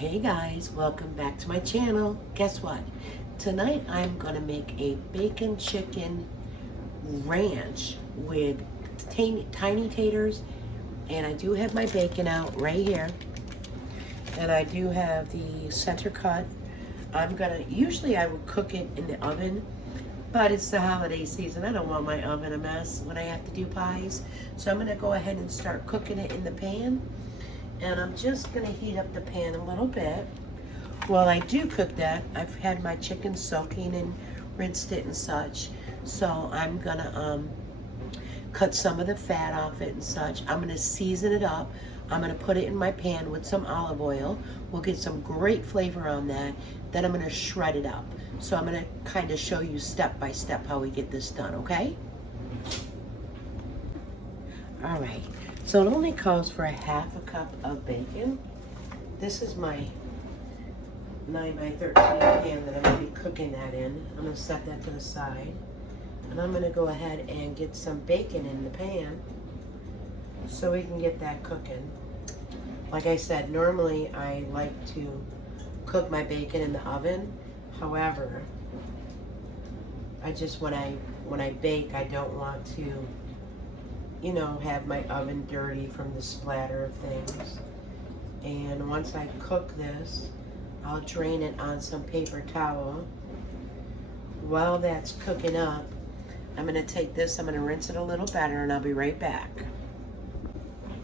Hey guys, welcome back to my channel. Guess what? Tonight I'm gonna make a bacon chicken ranch with tiny taters, and I do have my bacon out right here, and I do have the center cut. Usually I would cook it in the oven, but it's the holiday season. I don't want my oven a mess when I have to do pies, so I'm gonna go ahead and start cooking it in the pan. And I'm just gonna heat up the pan a little bit. While I do cook that, I've had my chicken soaking and rinsed it and such. So I'm gonna cut some of the fat off it and such. I'm gonna season it up. I'm gonna put it in my pan with some olive oil. We'll get some great flavor on that. Then I'm gonna shred it up. So I'm gonna kind of show you step by step how we get this done, okay? All right. So it only calls for a half a cup of bacon. This is my 9x13 pan that I'm going to be cooking that in. I'm going to set that to the side. And I'm going to go ahead and get some bacon in the pan so we can get that cooking. Like I said, normally I like to cook my bacon in the oven. However, when I bake, I don't want to have my oven dirty from the splatter of things. And once I cook this, I'll drain it on some paper towel. While that's cooking up, I'm gonna take this, I'm gonna rinse it a little better, and I'll be right back.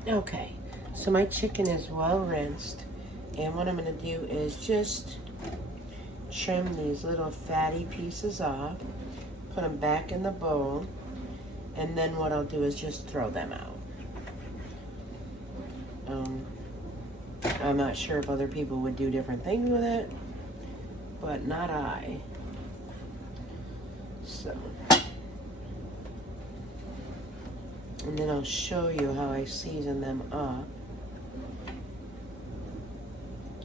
Okay, so my chicken is well rinsed, and what I'm gonna do is just trim these little fatty pieces off, put them back in the bowl, and then what I'll do is just throw them out. I'm not sure if other people would do different things with it, but not I. So, and then I'll show you how I season them up.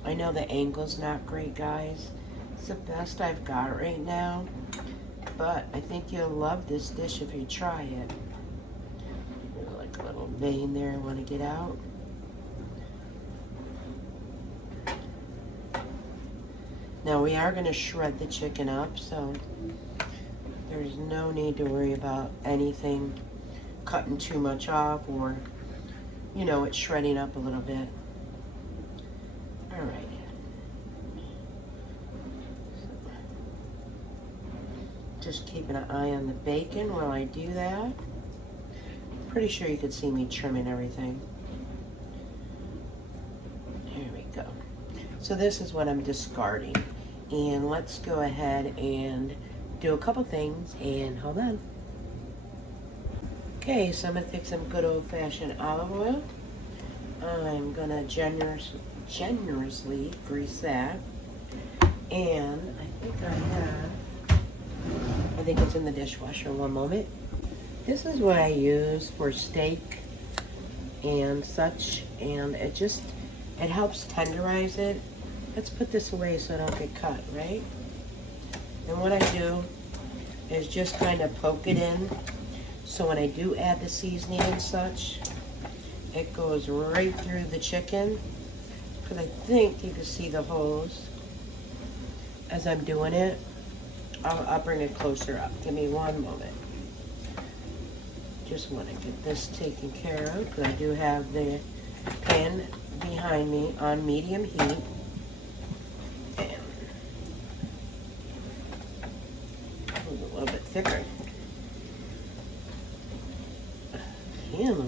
I know the angle's not great, guys. It's the best I've got right now. But I think you'll love this dish if you try it. There's like a little vein there I want to get out. Now we are going to shred the chicken up, so there's no need to worry about anything cutting too much off or, it shredding up a little bit. All right. Just keeping an eye on the bacon while I do that. Pretty sure you could see me trimming everything. Here we go. So this is what I'm discarding. And let's go ahead and do a couple things, and hold on. Okay, so I'm gonna take some good old-fashioned olive oil. I'm gonna generously grease that. And I think it's in the dishwasher. One moment. This is what I use for steak and such, and it helps tenderize it. Let's put this away so it don't get cut, right? And what I do is just kind of poke it in, so when I do add the seasoning and such, it goes right through the chicken, because I think you can see the holes as I'm doing it. I'll bring it closer up. Give me one moment. Just want to get this taken care of, because I do have the pan behind me on medium heat. And it's a little bit thicker. Camera.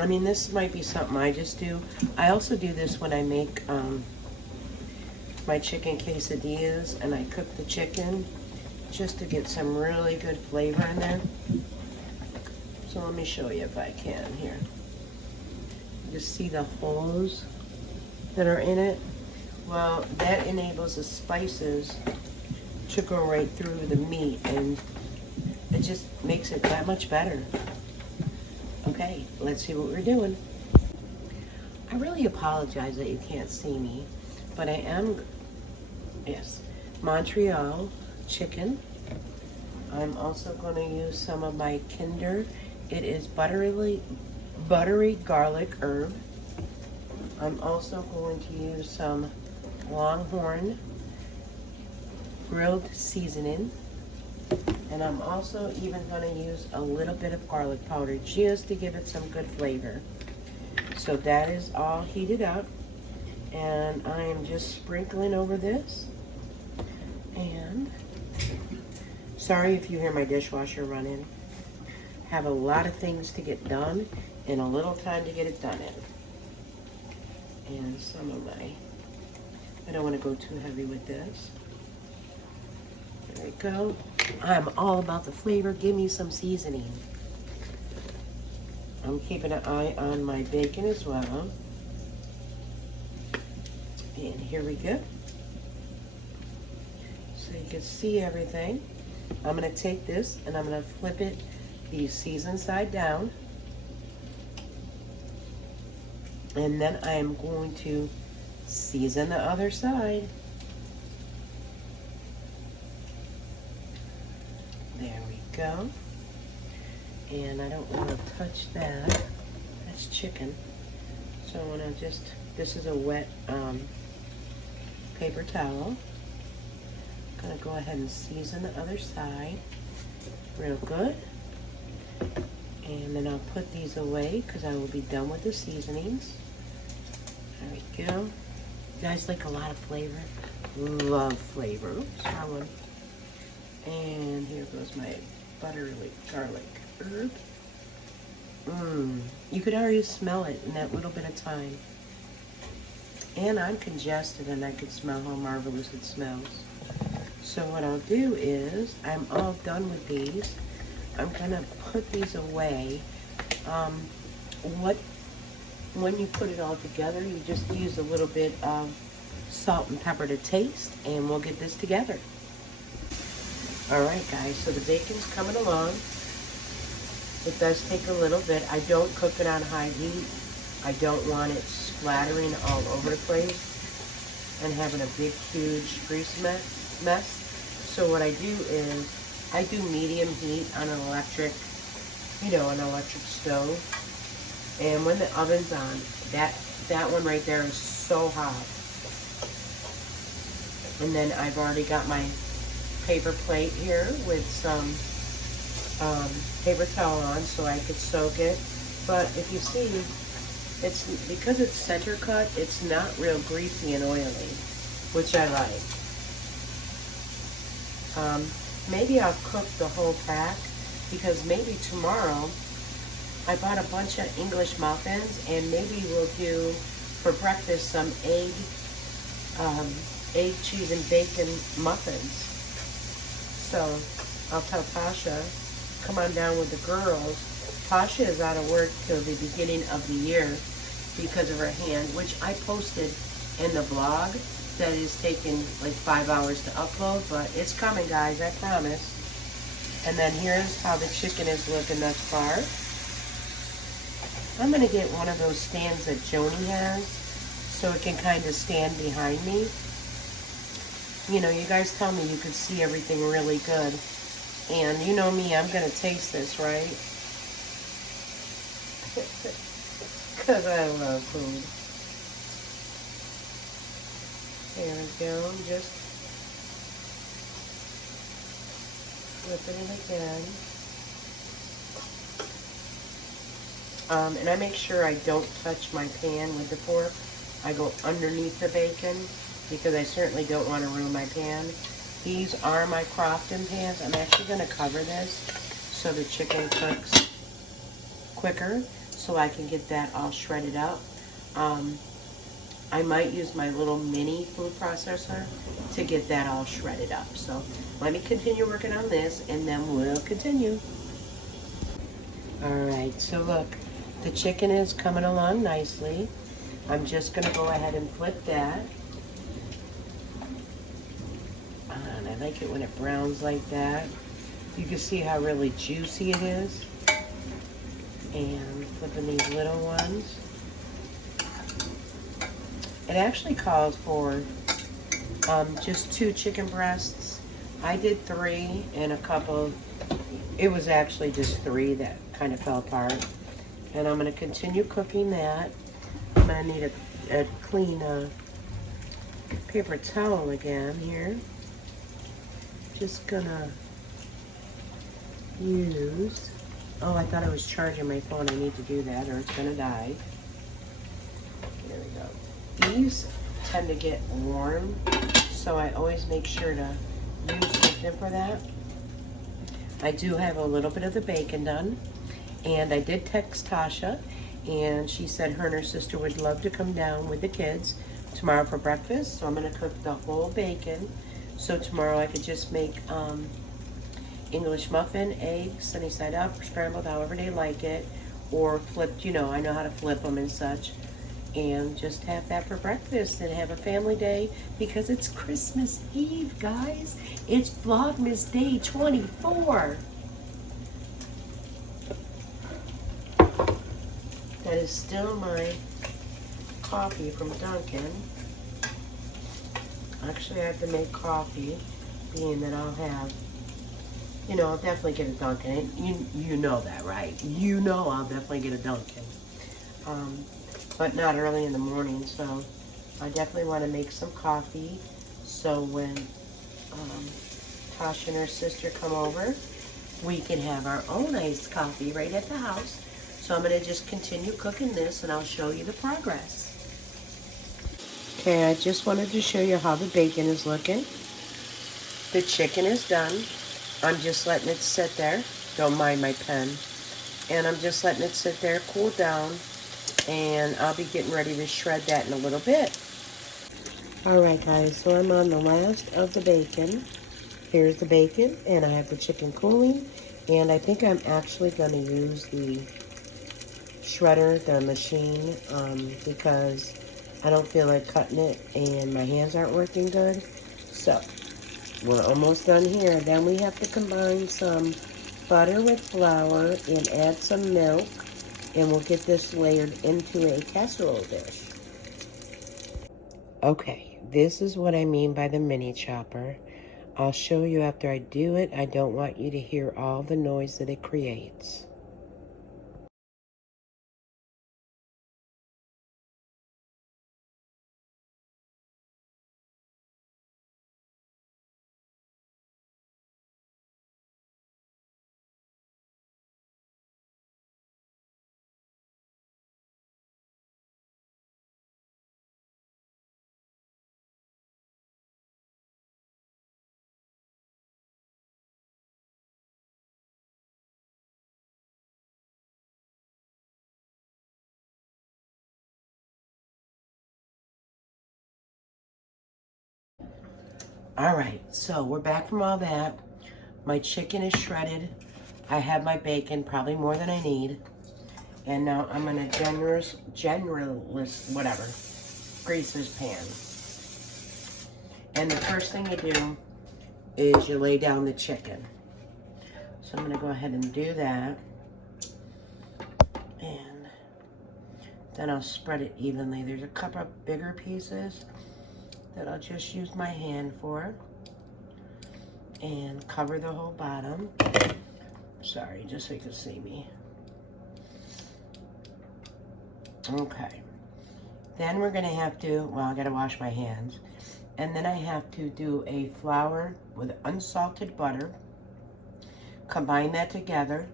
I mean, this might be something I just do. I also do this when I make my chicken quesadillas, and I cook the chicken just to get some really good flavor in there. So let me show you if I can here. You see the holes that are in it? Well, that enables the spices to go right through the meat, and it just makes it that much better. Okay, let's see what we're doing. I really apologize that you can't see me, but I am, yes, Montreal chicken. I'm also going to use some of my Kinder. It is buttery garlic herb. I'm also going to use some Longhorn grilled seasoning. And I'm also even going to use a little bit of garlic powder just to give it some good flavor. So that is all heated up. And I am just sprinkling over this. And sorry if you hear my dishwasher running. Have a lot of things to get done and a little time to get it done in. And some of my, I don't want to go too heavy with this. There we go. I'm all about the flavor. Give me some seasoning. I'm keeping an eye on my bacon as well. And here we go. So you can see everything. I'm going to take this and I'm going to flip it the seasoned side down. And then I am going to season the other side. There we go. And I don't want to touch that. That's chicken. So I want to just, this is a wet paper towel. I'm going to go ahead and season the other side real good. And then I'll put these away because I will be done with the seasonings. There we go. You guys like a lot of flavor? Love flavor. Oops, wrong one. And here goes my buttery garlic herb. You could already smell it in that little bit of time. And I'm congested and I can smell how marvelous it smells. So what I'll do is, I'm all done with these. I'm gonna put these away. When you put it all together, you just use a little bit of salt and pepper to taste, and we'll get this together. All right, guys, so the bacon's coming along. It does take a little bit. I don't cook it on high heat. I don't want it splattering all over the place and having a big, huge grease mess. So what I do is I do medium heat on an electric, an electric stove. And when the oven's on, that one right there is so hot. And then I've already got my paper plate here with some paper towel on so I could soak it. But if you see, it's because it's center cut, it's not real greasy and oily, which I like. Maybe I'll cook the whole pack because maybe tomorrow I bought a bunch of English muffins and maybe we'll do for breakfast some egg, cheese, and bacon muffins. So I'll tell Tasha, come on down with the girls. Tasha is out of work till the beginning of the year because of her hand, which I posted in the blog that is taking like 5 hours to upload, but it's coming, guys, I promise. And then here's how the chicken is looking thus far. I'm going to get one of those stands that Joni has so it can kind of stand behind me. You guys tell me you can see everything really good. And you know me, I'm going to taste this, right? Because I love food. There we go. Just flipping it again. And I make sure I don't touch my pan with the fork. I go underneath the bacon because I certainly don't want to ruin my pan. These are my Crofton pans. I'm actually going to cover this so the chicken cooks quicker so I can get that all shredded up. I might use my little mini food processor to get that all shredded up. So let me continue working on this and then we'll continue. Alright, so look, the chicken is coming along nicely. I'm just going to go ahead and flip that. And I like it when it browns like that. You can see how really juicy it is. And flipping these little ones. It actually calls for just 2 chicken breasts. I did 3 and a couple. It was actually just 3 that kind of fell apart. And I'm going to continue cooking that. I'm going to need a clean paper towel again here. Just gonna use, oh, I thought I was charging my phone. I need to do that or it's gonna die. There we go. These tend to get warm, so I always make sure to use something for that. I do have a little bit of the bacon done, and I did text Tasha, and she said her and her sister would love to come down with the kids tomorrow for breakfast, so I'm gonna cook the whole bacon, so tomorrow I could just make English muffin, eggs, sunny side up, or scrambled, however they like it, or flipped, you know, I know how to flip them and such, and just have that for breakfast and have a family day because it's Christmas Eve, guys. It's Vlogmas Day 24. That is still my coffee from Dunkin'. Actually, I have to make coffee, being that I'll have, you know, I'll definitely get a Dunkin'. You know that, right? You know I'll definitely get a Dunkin'. But not early in the morning, so I definitely want to make some coffee. So when Tasha and her sister come over, we can have our own iced coffee right at the house. So I'm going to just continue cooking this, and I'll show you the progress. Okay, I just wanted to show you how the bacon is looking. The chicken is done. I'm just letting it sit there. Don't mind my pen. And I'm just letting it sit there, cool down, and I'll be getting ready to shred that in a little bit. Alright guys, so I'm on the last of the bacon. Here's the bacon, and I have the chicken cooling, and I think I'm actually going to use the shredder, the machine, because I don't feel like cutting it and my hands aren't working good. So we're almost done here. Then we have to combine some butter with flour and add some milk, and we'll get this layered into a casserole dish. Okay, this is what I mean by the mini chopper. I'll show you after I do it. I don't want you to hear all the noise that it creates. All right, so we're back from all that. My chicken is shredded. I have my bacon, probably more than I need. And now I'm gonna grease this pan. And the first thing you do is you lay down the chicken. So I'm gonna go ahead and do that. And then I'll spread it evenly. There's a couple of bigger pieces that I'll just use my hand for, and cover the whole bottom. Sorry, just so you can see me. Okay. Then we're gonna have to, well, I gotta wash my hands. And then I have to do a flour with unsalted butter. Combine that together.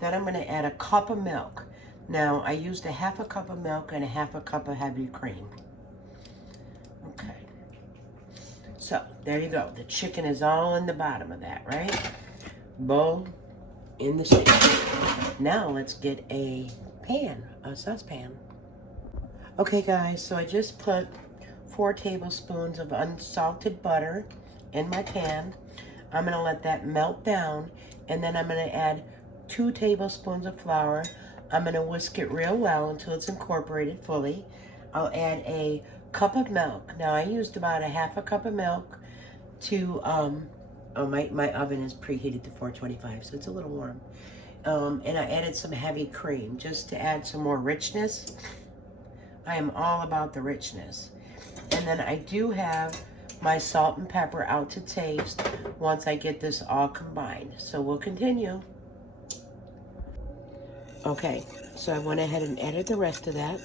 Then I'm gonna add a cup of milk. Now, I used a half a cup of milk and a half a cup of heavy cream. Okay. So, there you go. The chicken is all in the bottom of that, right? Bowl in the sink. Now, let's get a pan, a saucepan. Okay, guys, so I just put 4 tablespoons of unsalted butter in my pan. I'm going to let that melt down, and then I'm going to add 2 tablespoons of flour. I'm going to whisk it real well until it's incorporated fully. I'll add a cup of milk. Now, I used about a half a cup of milk to, my oven is preheated to 425, so it's a little warm. And I added some heavy cream just to add some more richness. I am all about the richness. And then I do have my salt and pepper out to taste once I get this all combined. So we'll continue. Okay, so I went ahead and added the rest of that.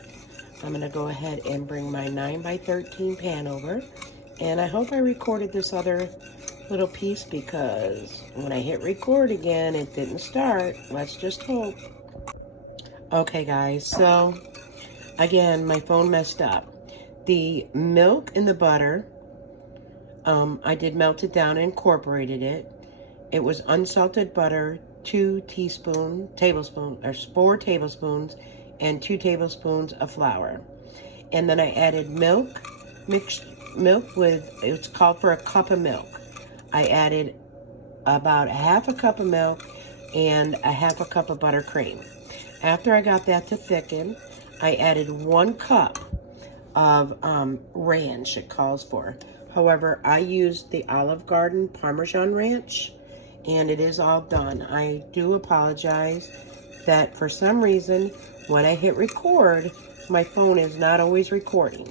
I'm gonna go ahead and bring my 9x13 pan over. And I hope I recorded this other little piece because when I hit record again, it didn't start. Let's just hope. Okay guys, so again, my phone messed up. The milk and the butter, I did melt it down and incorporated it. It was unsalted butter, 4 tablespoons, and 2 tablespoons of flour. And then I added milk with, it's called for a cup of milk. I added about a half a cup of milk and a half a cup of buttercream. After I got that to thicken, I added 1 cup of ranch, it calls for. However, I used the Olive Garden Parmesan ranch, and it is all done. I do apologize that for some reason, when I hit record, my phone is not always recording.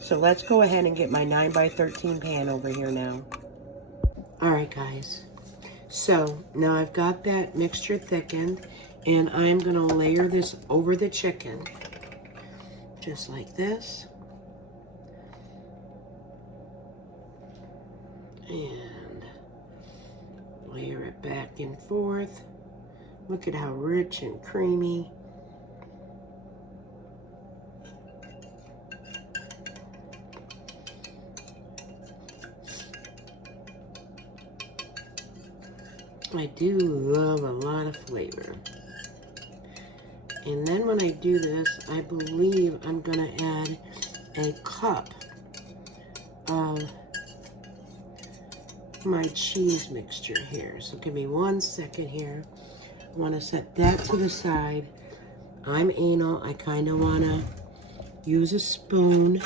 So let's go ahead and get my 9x13 pan over here now. All right, guys. So now I've got that mixture thickened, and I'm gonna layer this over the chicken, just like this. And layer it back and forth. Look at how rich and creamy. I do love a lot of flavor. And then when I do this, I believe I'm gonna add a cup of my cheese mixture here. So give me 1 second here. I want to set that to the side. I'm anal. I kind of want to use a spoon,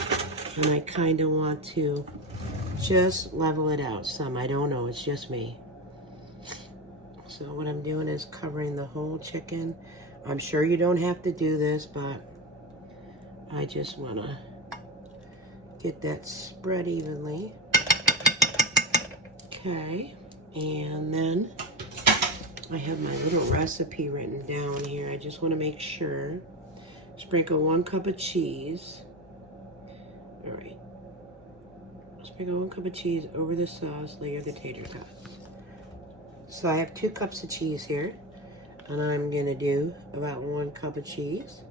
and I kind of want to just level it out some. I don't know. It's just me. So what I'm doing is covering the whole chicken. I'm sure you don't have to do this, but I just want to get that spread evenly. Okay, and then I have my little recipe written down here. I just want to make sure. Sprinkle 1 cup of cheese. All right. Sprinkle 1 cup of cheese over the sauce. Layer the tater tots. So I have 2 cups of cheese here, and I'm gonna do about 1 cup of cheese.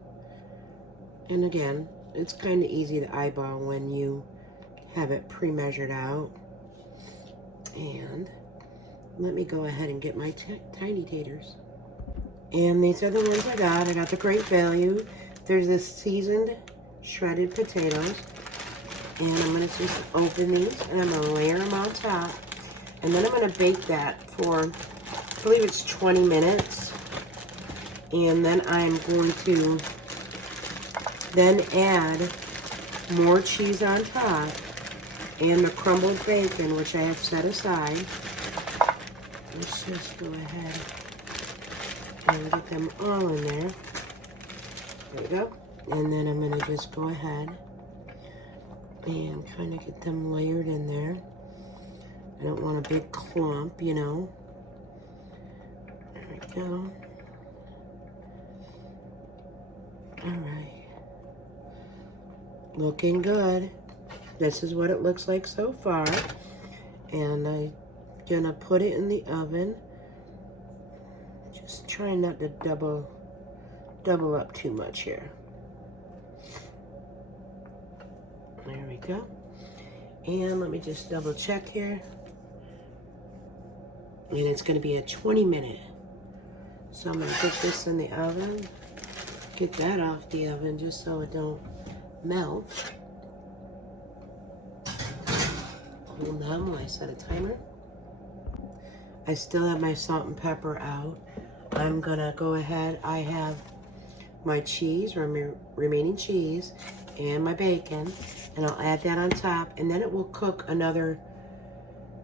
And again, it's kind of easy to eyeball when you have it pre-measured out. And let me go ahead and get my tiny taters. And these are the ones I got. I got the Great Value. There's this seasoned shredded potatoes. And I'm going to just open these, and I'm going to layer them on top. And then I'm going to bake that for, I believe it's 20 minutes. And then I'm going to then add more cheese on top and the crumbled bacon, which I have set aside. Let's just go ahead and get them all in there. There we go. And then I'm going to just go ahead and kind of get them layered in there. I don't want a big clump, you know. There we go. All right. Looking good. This is what it looks like so far. And I'm gonna put it in the oven. Just trying not to double up too much here. There we go. And let me just double check here. And it's gonna be a 20-minute. So I'm gonna put this in the oven. Get that off the oven just so it don't melt. Hold on while I set a timer. I still have my salt and pepper out. I'm gonna go ahead. I have my cheese, remaining cheese, and my bacon, and I'll add that on top, and then it will cook another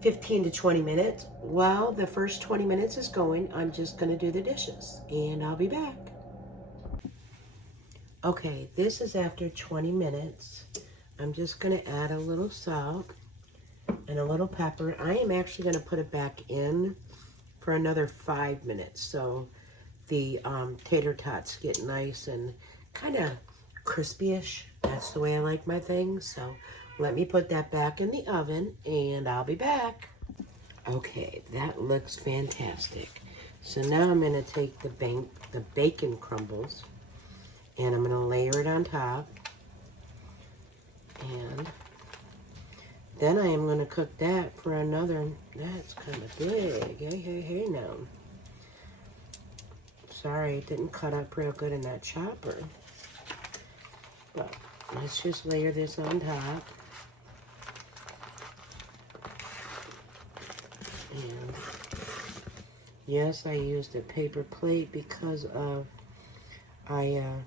15 to 20 minutes. While the first 20 minutes is going, I'm just gonna do the dishes, and I'll be back. Okay, this is after 20 minutes. I'm just gonna add a little salt and a little pepper. I am actually gonna put it back in for another 5 minutes so the tater tots get nice and kind of crispy-ish. That's the way I like my things. So let me put that back in the oven and I'll be back. Okay, that looks fantastic. So now I'm going to take the bacon crumbles and I'm going to layer it on top. And then I am going to cook that for another, that's kind of big. Hey now. Sorry, it didn't cut up real good in that chopper. But let's just layer this on top. And yes, I used a paper plate because of, I'm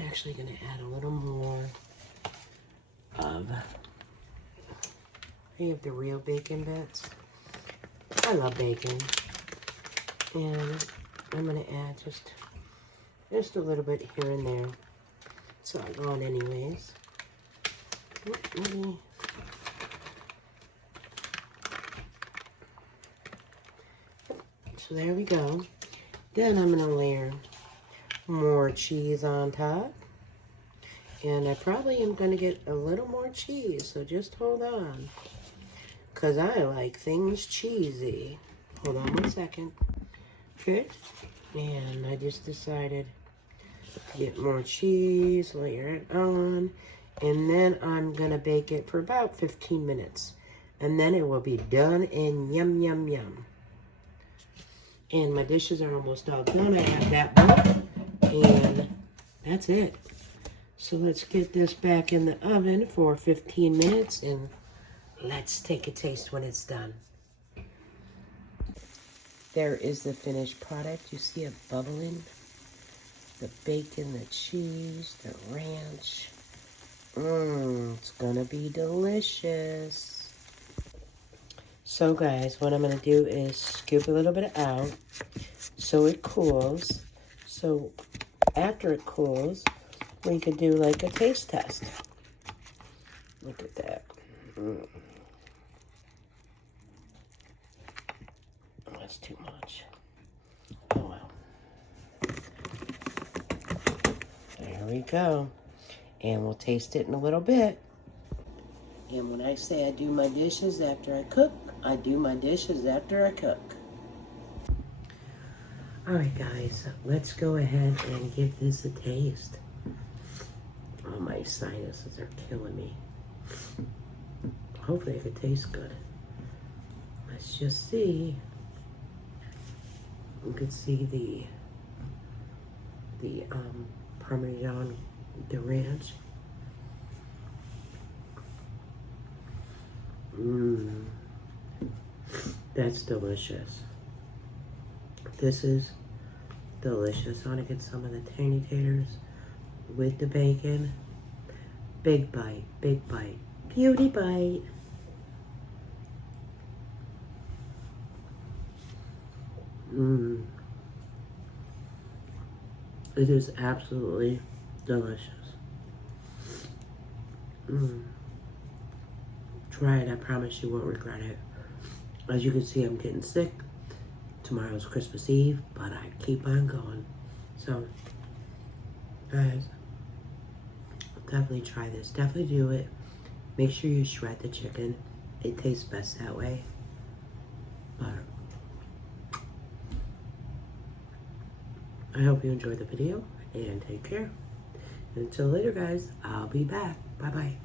actually going to add a little more of, I have the real bacon bits. I love bacon. And I'm going to add just a little bit here and there. It's all gone anyways. So there we go. Then I'm going to layer more cheese on top. And I probably am going to get a little more cheese, so just hold on. Because I like things cheesy. Hold on 1 second. Okay. And I just decided to get more cheese, layer it on. And then I'm going to bake it for about 15 minutes. And then it will be done and yum, yum, yum. And my dishes are almost all done. I have that one. And that's it. So let's get this back in the oven for 15 minutes and let's take a taste when it's done. There is the finished product. You see it bubbling? The bacon, the cheese, the ranch. It's gonna be delicious. So guys, what I'm gonna do is scoop a little bit out so it cools. So after it cools, we could do like a taste test. Look at that. That's too much. Oh well. There we go. And we'll taste it in a little bit. And when I say I do my dishes after I cook, I do my dishes after I cook. Alright guys, let's go ahead and give this a taste. Oh, my sinuses are killing me. Hopefully it tastes good. Let's just see. You could see the Parmesan, the ranch. That's delicious. This is delicious. I want to get some of the tiny taters with the bacon. Big bite, beauty bite. It is absolutely delicious. Try it, I promise you won't regret it. As you can see, I'm getting sick. Tomorrow's Christmas Eve, but I keep on going. So, guys, definitely try this. Definitely do it. Make sure you shred the chicken. It tastes best that way. But I hope you enjoyed the video and take care. Until later, guys, I'll be back. Bye-bye.